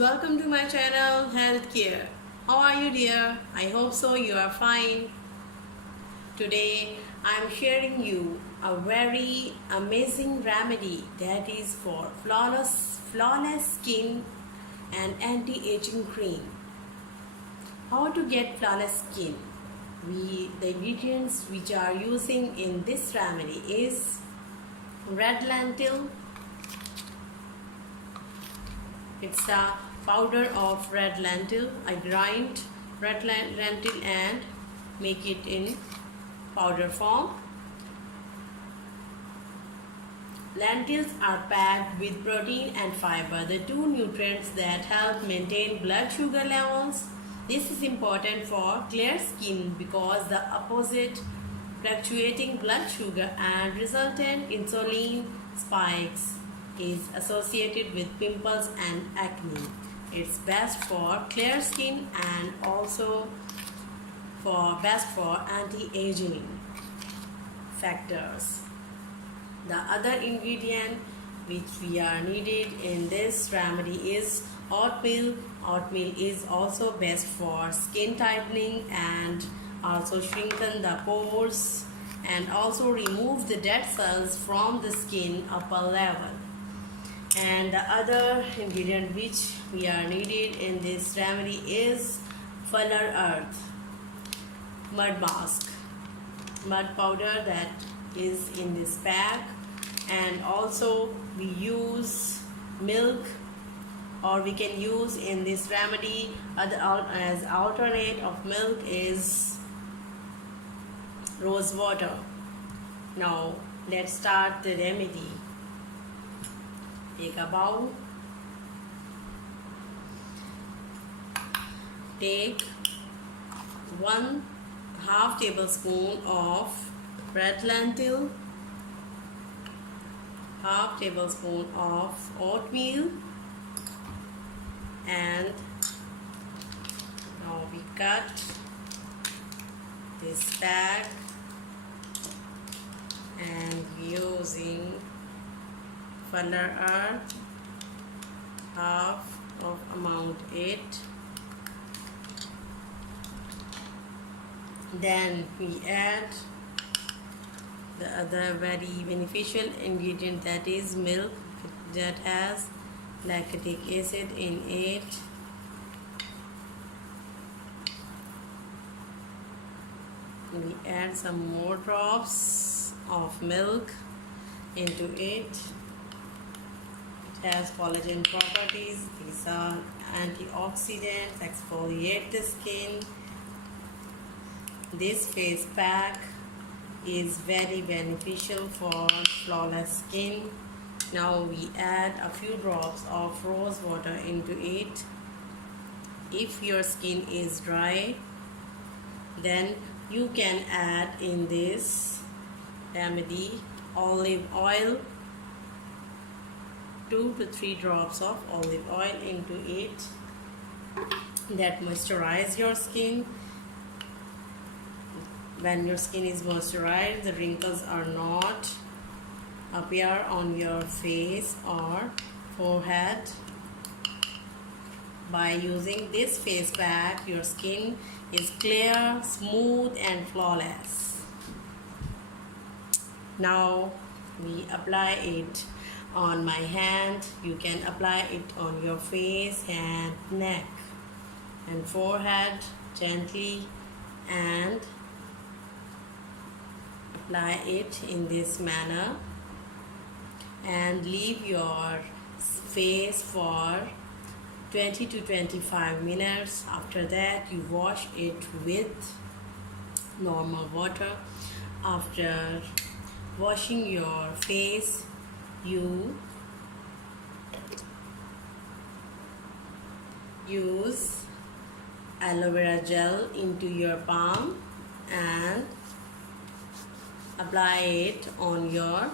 welcome to my channel Healthcare. How are you, dear? I hope so you are fine. Today I am sharing you a very amazing remedy that is for flawless skin and anti-aging cream. How to get flawless skin? The ingredients which are using in this remedy is red lentil. It's a powder of red lentil. I grind red lentil and make it in powder form. Lentils are packed with protein and fiber, the two nutrients that help maintain blood sugar levels. This is important for clear skin because the opposite, fluctuating blood sugar and resultant insulin spikes, is associated with pimples and acne. It's best for clear skin and also best for anti-aging factors. The other ingredient which we are needed in this remedy is oatmeal. Oatmeal is also best for skin tightening and also strengthen the pores and also remove the dead cells from the skin upper level. And the other ingredient which we are needed in this remedy is fuller earth, mud mask, mud powder that is in this pack. And also we use milk, or we can use in this remedy as alternate of milk is rose water. Now let's start the remedy. Take a bowl. Take 1/2 tablespoon of red lentil, 1/2 tablespoon of oatmeal, and now we cut this bag and using fuller earth, half of amount it. Then we add the other very beneficial ingredient, that is milk, that has lactic acid in it. We add some more drops of milk into it. It has collagen properties. These are antioxidants, exfoliate the skin. This face pack is very beneficial for flawless skin. Now we add a few drops of rose water into it. If your skin is dry, then you can add in this remedy olive oil, 2 to 3 drops of olive oil into it. That moisturize your skin. When your skin is moisturized, the wrinkles are not appear on your face or forehead. By using this face pack, your skin is clear, smooth and flawless. Now we apply it on my hand. You can apply it on your face, hand, neck and forehead gently, and apply it in this manner and leave your face for 20 to 25 minutes. After that, you wash it with normal water. After washing your face, you use aloe vera gel into your palm and apply it on your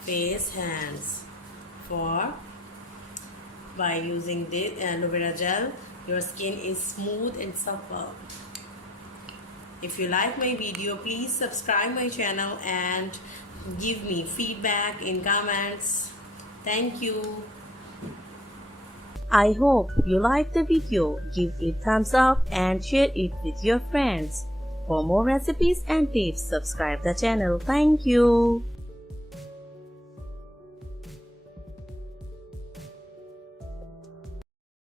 face, hands. By using this aloe vera gel, your skin is smooth and supple. If you like my video, please subscribe my channel and give me feedback in comments. Thank you. I hope you liked the video. Give it thumbs up and share it with your friends. For more recipes and tips, subscribe the channel. Thank you.